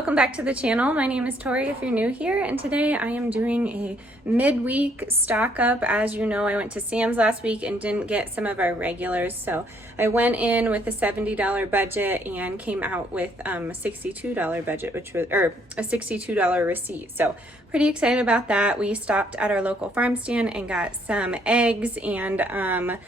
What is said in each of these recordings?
welcome back to the channel. My name is Tori if you're new here, and today I am doing a midweek stock up. As you know, I went to Sam's last week and didn't get some of our regulars, so I went in with a $70 budget and came out with a $62 budget, which was, or a $62 receipt. So pretty excited about that. We stopped at our local farm stand and got some eggs, and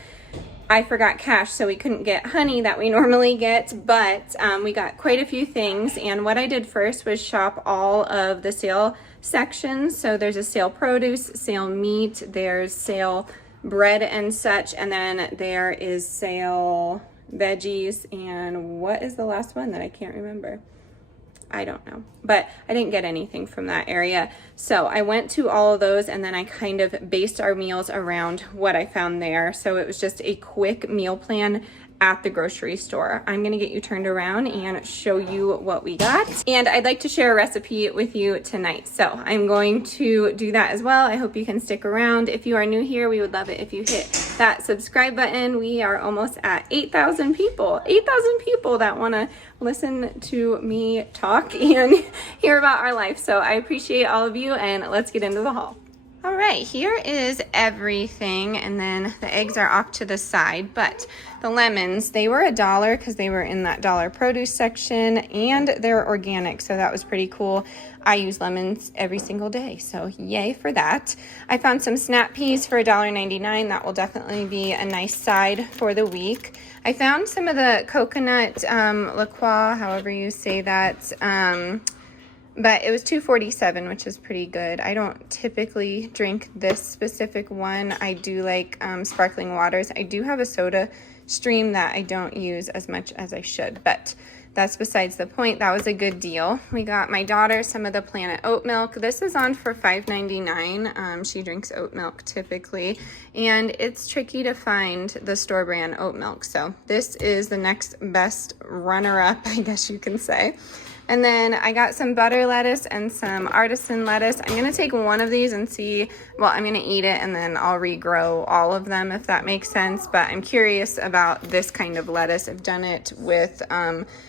I forgot cash, so we couldn't get honey that we normally get, but we got quite a few things. And what I did first was shop all of the sale sections. So there's a sale produce, sale meat, there's sale bread and such, and then there is sale veggies, and what is the last one that I can't remember? I don't know, but I didn't get anything from that area. So I went to all of those, and then I kind of based our meals around what I found there. So it was just a quick meal plan at the grocery store. I'm gonna get you turned around and show you what we got. And I'd like to share a recipe with you tonight. So I'm going to do that as well. I hope you can stick around. If you are new here, we would love it if you hit that subscribe button. We are almost at 8,000 people. 8,000 people that wanna listen to me talk and hear about our life. So I appreciate all of you, and let's get into the haul. All right, here is everything, and then the eggs are off to the side, but the lemons, they were $1 because they were in that dollar produce section, and they're organic, so that was pretty cool. I use lemons every single day, so yay for that. I found some snap peas for $1.99. That will definitely be a nice side for the week. I found some of the coconut liqueur, however you say that, but it was $2.47, which is pretty good. I don't typically drink this specific one. I do like sparkling waters. I do have a soda stream that I don't use as much as I should, but that's besides the point. That was a good deal. We got my daughter some of the Planet Oat Milk. This is on for $5.99. She drinks oat milk typically, and it's tricky to find the store brand oat milk. So this is the next best runner-up, I guess you can say. And then I got some butter lettuce and some artisan lettuce. I'm going to take one of these and see, well, I'm going to eat it and then I'll regrow all of them if that makes sense. But I'm curious about this kind of lettuce. I've done it with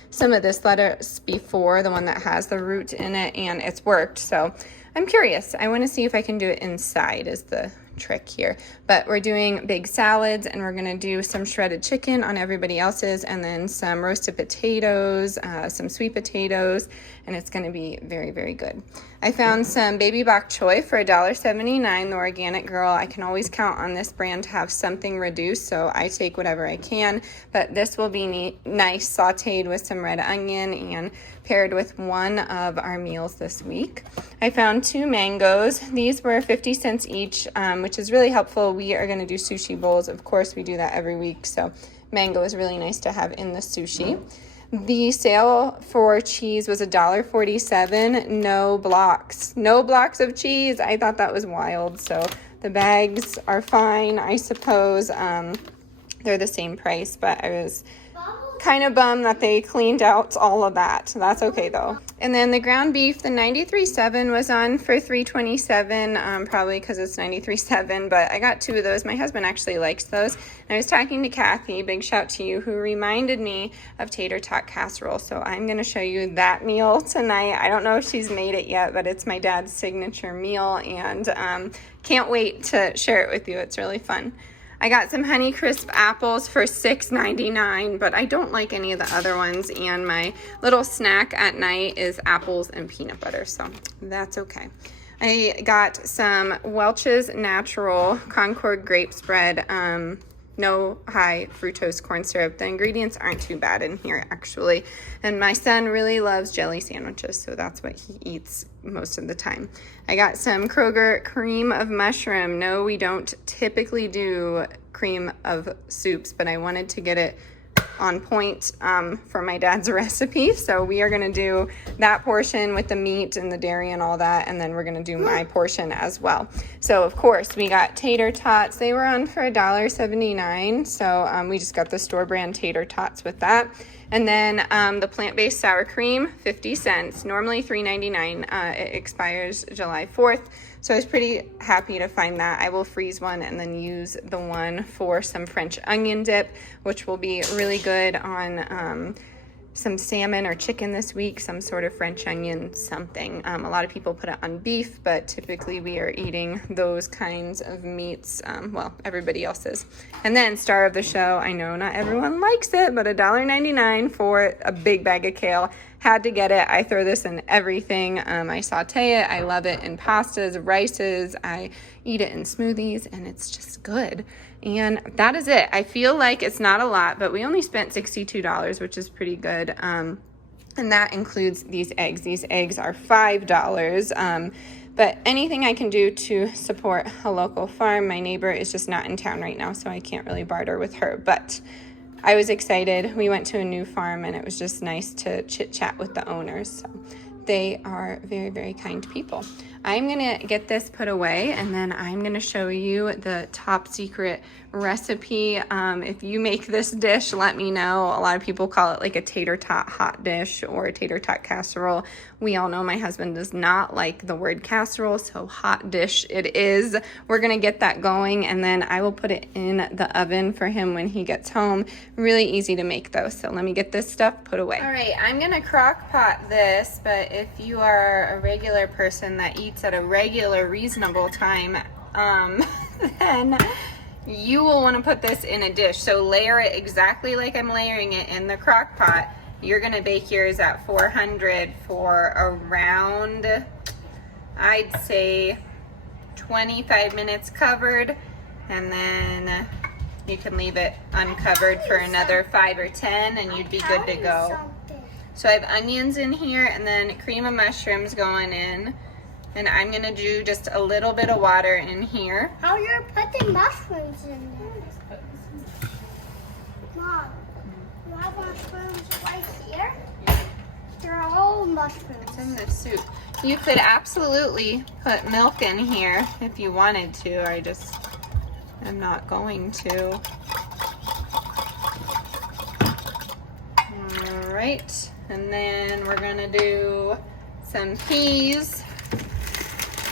some of this lettuce before, the one that has the root in it, and it's worked. So I'm curious. I want to see if I can do it inside is the trick here. But we're doing big salads, and we're gonna do some shredded chicken on everybody else's, and then some roasted potatoes, some sweet potatoes, and it's gonna be very, very good. I found some baby bok choy for $1.79, the organic girl. I can always count on this brand to have something reduced, so I take whatever I can, but this will be nice sauteed with some red onion and paired with one of our meals this week. I found 2 mangoes. These were 50 cents each, which is really helpful. We are gonna do sushi bowls. Of course, we do that every week, so mango is really nice to have in the sushi. The sale for cheese was $1.47. No blocks of cheese. I thought that was wild. So the bags are fine, I suppose. They're the same price, but I was kind of bummed that they cleaned out all of that. That's okay though. And then the ground beef, the 93.7 was on for $3.27, probably because it's 93.7, but I got 2 of those. My husband actually likes those. And I was talking to Kathy, big shout to you, who reminded me of tater tot casserole. So I'm going to show you that meal tonight. I don't know if she's made it yet, but it's my dad's signature meal, and can't wait to share it with you. It's really fun. I got some Honeycrisp apples for $6.99, but I don't like any of the other ones, and my little snack at night is apples and peanut butter, so that's okay. I got some Welch's Natural Concord grape spread, no high fructose corn syrup. The ingredients aren't too bad in here, actually. And my son really loves jelly sandwiches, so that's what he eats most of the time. I got some Kroger cream of mushroom. No, we don't typically do cream of soups, but I wanted to get it on point for my dad's recipe. So we are going to do that portion with the meat and the dairy and all that, and then we're going to do my portion as well. So of course we got tater tots. They were on for $1.79, so we just got the store brand tater tots with that. And then the plant-based sour cream, 50 cents, normally $3.99. It expires July 4th. So I was pretty happy to find that. I will freeze one and then use the one for some French onion dip, which will be really good on some salmon or chicken this week, some sort of French onion something. A lot of people put it on beef, but typically we are eating those kinds of meats. Well, everybody else is. And then star of the show, I know not everyone likes it, but $1.99 for a big bag of kale. Had to get it. I throw this in everything. I saute it. I love it in pastas, rices. I eat it in smoothies, and it's just good. And that is it. I feel like it's not a lot, but we only spent $62, which is pretty good. And that includes these eggs. These eggs are $5. But anything I can do to support a local farm. My neighbor is just not in town right now, so I can't really barter with her. But I was excited. We went to a new farm, and it was just nice to chit-chat with the owners. So they are very, very kind people. I'm going to get this put away, and then I'm going to show you the top secret recipe. If you make this dish, let me know. A lot of people call it like a tater tot hot dish or a tater tot casserole. We all know my husband does not like the word casserole, so hot dish it is. We're going to get that going, and then I will put it in the oven for him when he gets home. Really easy to make though, so let me get this stuff put away. All right, I'm going to crock pot this, but if you are a regular person that eats at a regular reasonable time, then you will want to put this in a dish. So layer it exactly like I'm layering it in the crock pot. You're going to bake yours at 400 for around, I'd say 25 minutes covered, and then you can leave it uncovered for another 5 or 10 and you'd be good to go. So I have onions in here and then cream of mushrooms going in. And I'm going to do just a little bit of water in here. How you're putting mushrooms in there? Mom, you have mushrooms right here? They're all mushrooms. It's in the soup. You could absolutely put milk in here if you wanted to. I just am not going to. All right. And then we're going to do some peas.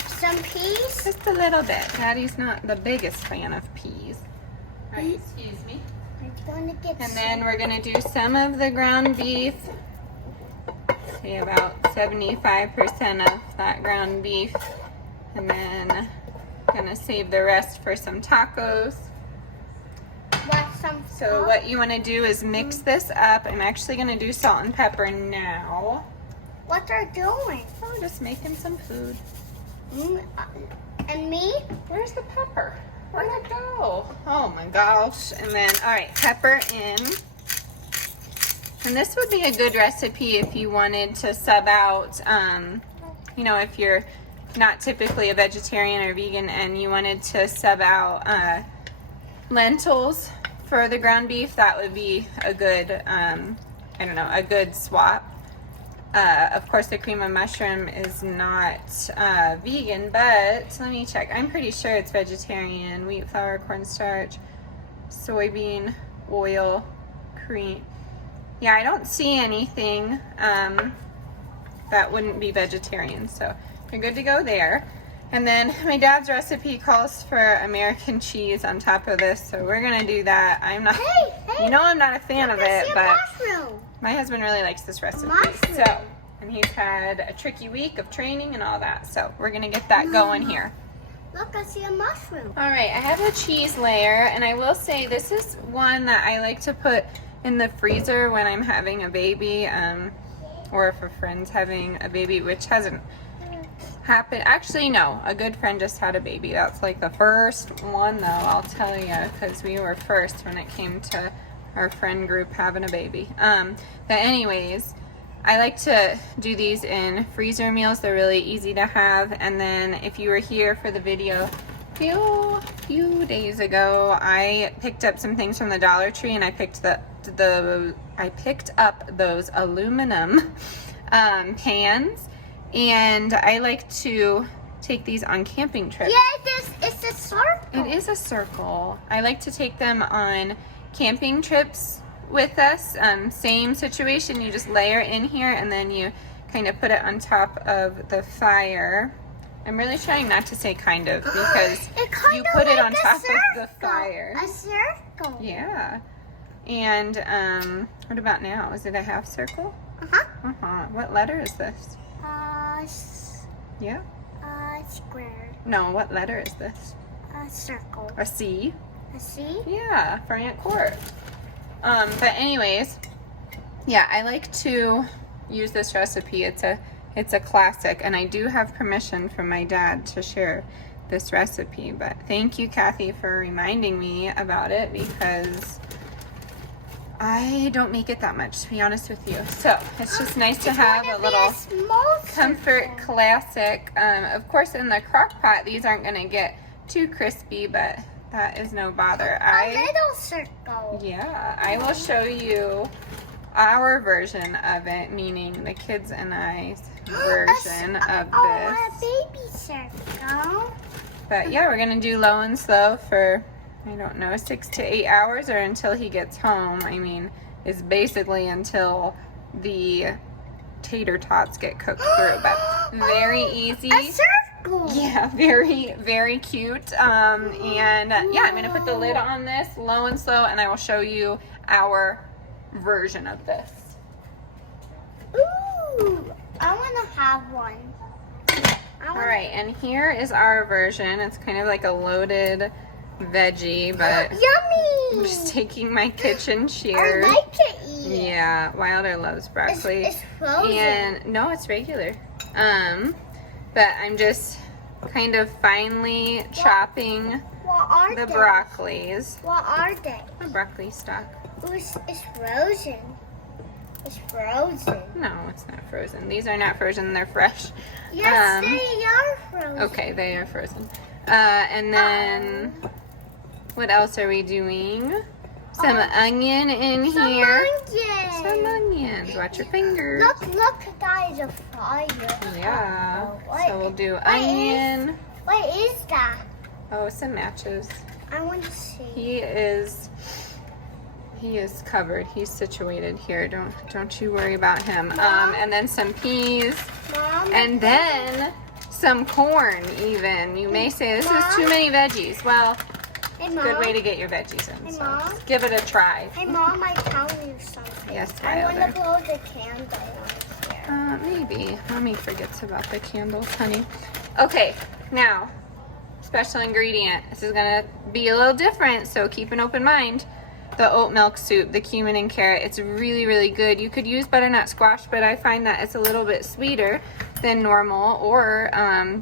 Some peas? Just a little bit. Daddy's not the biggest fan of peas. All right, excuse me. I'm gonna get and then we're going to do some of the ground beef. Say about 75% of that ground beef. And then going to save the rest for some tacos. So what you want to do is mix this up. I'm actually going to do salt and pepper now. What they're doing? Oh, just making some food. And me? Where's the pepper? Where'd it go? Oh my gosh. And then, all right, pepper in. And this would be a good recipe if you wanted to sub out, you know, if you're not typically a vegetarian or vegan and you wanted to sub out lentils for the ground beef, that would be a good, I don't know, a good swap. Of course, the cream of mushroom is not vegan, but let me check. I'm pretty sure it's vegetarian. Wheat flour, cornstarch, soybean oil, cream. Yeah, I don't see anything that wouldn't be vegetarian, so you're good to go there. And then my dad's recipe calls for American cheese on top of this, so we're gonna do that. I'm not, you know, I'm not a fan of it, but my husband really likes this recipe. So, and he's had a tricky week of training and all that, so we're gonna get that going here. Look, I see a mushroom. All right, I have a cheese layer, and I will say this is one that I like to put in the freezer when I'm having a baby, or if a friend's having a baby, which hasn't happened. Actually, no, a good friend just had a baby. That's like the first one, though, I'll tell you, because we were first when it came to our friend group having a baby. But anyways, I like to do these in freezer meals. They're really easy to have. And then if you were here for the video a few days ago, I picked up some things from the Dollar Tree, and I picked up those aluminum pans, and I like to take these on camping trips. Yeah, it's a circle. It is a circle. I like to take them on camping trips with us. Same situation, you just layer in here and then you kind of put it on top of the fire. I'm really trying not to say kind of, because you put it on top of the fire. A circle. Yeah. And what about now? Is it a half circle? Uh-huh. What letter is this? Yeah? Squared. No, what letter is this? A circle. A C? A C? Yeah, for Aunt Court. But anyways, yeah, I like to use this recipe. It's a classic, and I do have permission from my dad to share this recipe. But thank you, Kathy, for reminding me about it, because I don't make it that much, to be honest with you. So it's just nice to have a little comfort classic. Of course, in the crock pot, these aren't going to get too crispy, but that is no bother. A little circle. Yeah, I will show you our version of it, meaning the kids and I's version of this. A baby circle. But yeah, we're going to do low and slow for, I don't know, 6 to 8 hours, or until he gets home. I mean, it's basically until the tater tots get cooked through, but very easy. A circle. Yeah, very, very cute. And yeah, I'm going to put the lid on this, low and slow, and I will show you our version of this. Ooh, I want to have one. All right, and here is our version. It's kind of like a loaded veggie, but Yummy! I'm just taking my kitchen I shears. like to eat it. Yeah, Wilder loves broccoli. It's frozen. And no, it's regular. But I'm just kind of finely chopping What are the they? broccolis. What are they? A broccoli stock. Ooh, it's frozen. It's frozen. No, it's not frozen. These are not frozen, they're fresh. Yes, they are frozen. Okay, they are frozen. And then, what else are we doing? Some onion in here. Some onions. Watch your fingers. Look, that is a fire. Yeah. What So we'll do what onion. What is that? Oh, some matches. I want to see. He is covered. He's situated here. Don't you worry about him. And then some peas. Mom, And then some corn even. You may say this is too many veggies. Well, hey, good Mom. way to get your veggies in. Hey, So Mom. just give it a try. Hey, Mom, I tell you something. Yes, I want Wilder. to blow the candle on here. Maybe. Mommy forgets about the candles, honey. Okay, now, special ingredient. This is gonna be a little different, so keep an open mind. The oat milk soup, the cumin and carrot. It's really, really good. You could use butternut squash, but I find that it's a little bit sweeter than normal, or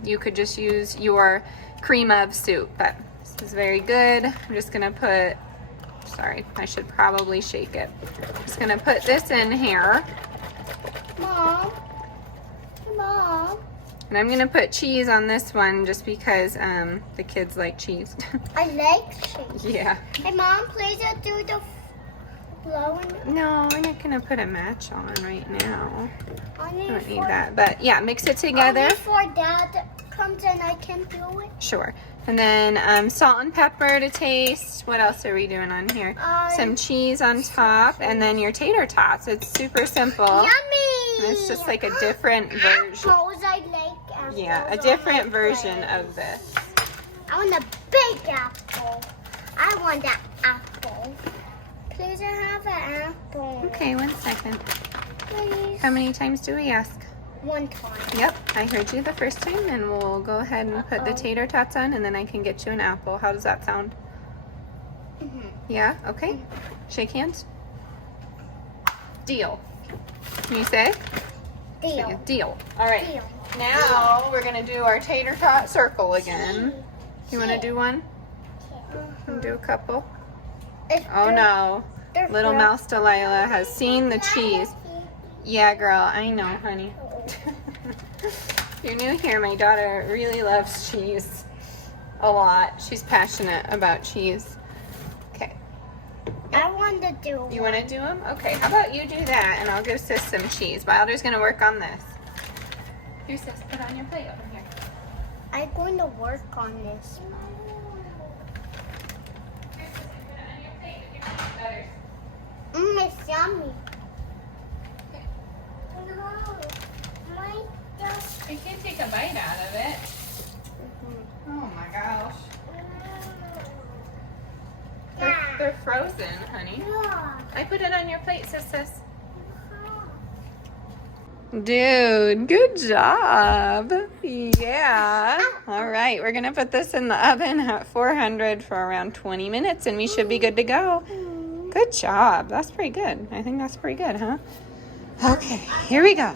you could just use your cream of soup, but this is very good. I'm just gonna put, sorry, I should probably shake it. Just gonna put this in here. Mom. Mom. And I'm gonna put cheese on this one just because the kids like cheese. I like cheese. Yeah. Hey, Mom, please do the blowing. No, we're not gonna put a match on right now. I Only don't need for- that. But yeah, mix it together. Only for Dad comes and I can do it. Sure. And then salt and pepper to taste. What else are we doing on here? Some cheese on top, and then your tater tots. It's super simple. Yummy! And it's just like a different version. Apples, I like apples. Yeah, a on different my version plate. of this. I want a big apple. I want that apple. Please, I have an apple. Okay, 1 second. Please. How many times do we ask? One time. Yep, I heard you the first time, and we'll go ahead and put the tater tots on, and then I can get you an apple. How does that sound? Mm-hmm. Yeah? Okay. Shake hands. Deal. Can you say? Deal. Deal. All right. Deal. Now we're going to do our tater tot circle again. You want to do one? Do a couple? Oh no. Little Mouse Delilah has seen the cheese. Yeah, girl, I know, honey. If you're new here, my daughter really loves cheese a lot. She's passionate about cheese. Okay. I want to do You want to do them? Okay, how about you do that, and I'll give Sis some cheese. Wilder's going to work on this. Here, Sis, put on your plate over here. I'm going to work on this. Here, Sis, put it on your plate with your peanut butter. It's yummy. Okay. No, You can take a bite out of it. Oh my gosh. Yeah. They're frozen, honey. Yeah. I put it on your plate, sis. Dude, good job. Yeah. All right, we're gonna put this in the oven at 400 for around 20 minutes and we should be good to go. Good job. That's pretty good. I think that's pretty good, huh? Okay, here we go.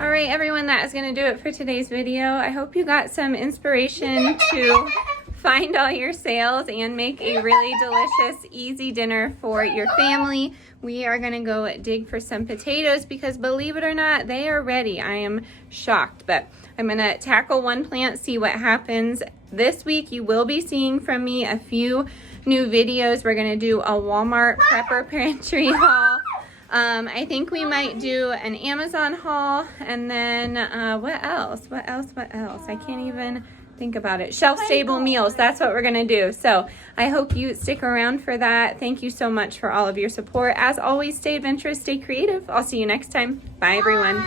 All right, everyone, that is going to do it for today's video. I hope you got some inspiration to find all your sales and make a really delicious, easy dinner for your family. We are going to go dig for some potatoes because, believe it or not, they are ready. I am shocked, but I'm going to tackle one plant, see what happens. This week, you will be seeing from me a few new videos. We're going to do a Walmart prepper pantry haul. I think we might do an Amazon haul, and then what else? I can't even think about it. Shelf-stable meals, that's what we're gonna do. So I hope you stick around for that. Thank you so much for all of your support. As always, stay adventurous, stay creative. I'll see you next time. Bye, everyone.